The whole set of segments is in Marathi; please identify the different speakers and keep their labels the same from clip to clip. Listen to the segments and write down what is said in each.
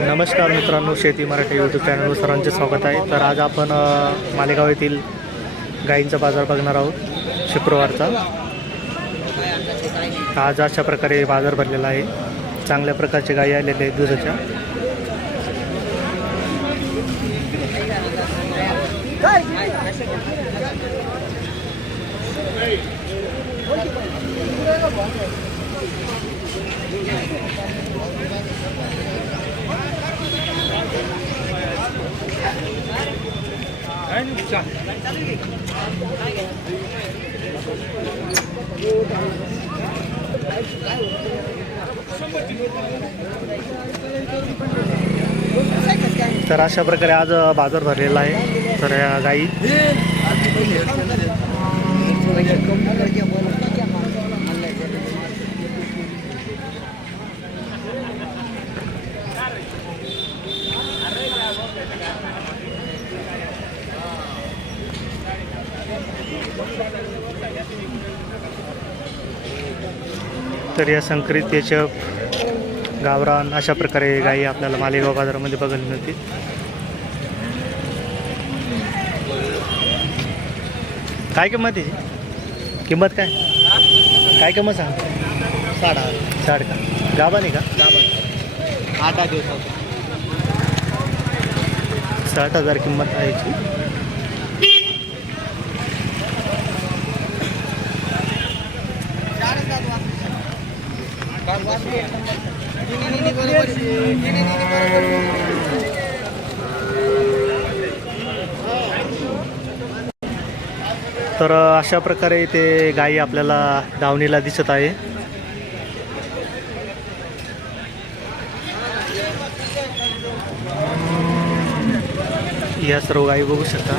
Speaker 1: नमस्कार मित्रांनो शेती मराठी यूट्यूब चॅनलवर सर्वांचे स्वागत आहे. तर आज आपण मालेगाव येथील गायींचा बाजार बघणार आहोत शुक्रवारचा. आज अशा प्रकारे बाजार भरलेला आहे. चांगल्या प्रकारचे गायी आलेले आहेत दुधाच्या. तर अशा प्रकारे आज बाजार भरलेला आहे. तर गाई. तर या संकरित याच्या गावरान अशा प्रकारे गायी आपल्याला मालेगाव बाजारामध्ये बघायला मिळतील. काय किंमत आहे किंमत काय? काय किंमत सांग?
Speaker 2: साडा
Speaker 1: साठ का? गाभा नाही का?
Speaker 2: गाभण आठ आठ दिवसात.
Speaker 1: साठ हजार किंमत आहे तर अशा प्रकारे ते गायी आपल्याला दावणीला दिसत आहे. या सर्व गायी बघू शकता.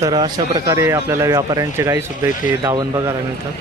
Speaker 1: तर अशा प्रकारे आपल्याला व्यापाऱ्यांचे काही सुद्धा इथे दावण बघायला मिळतात.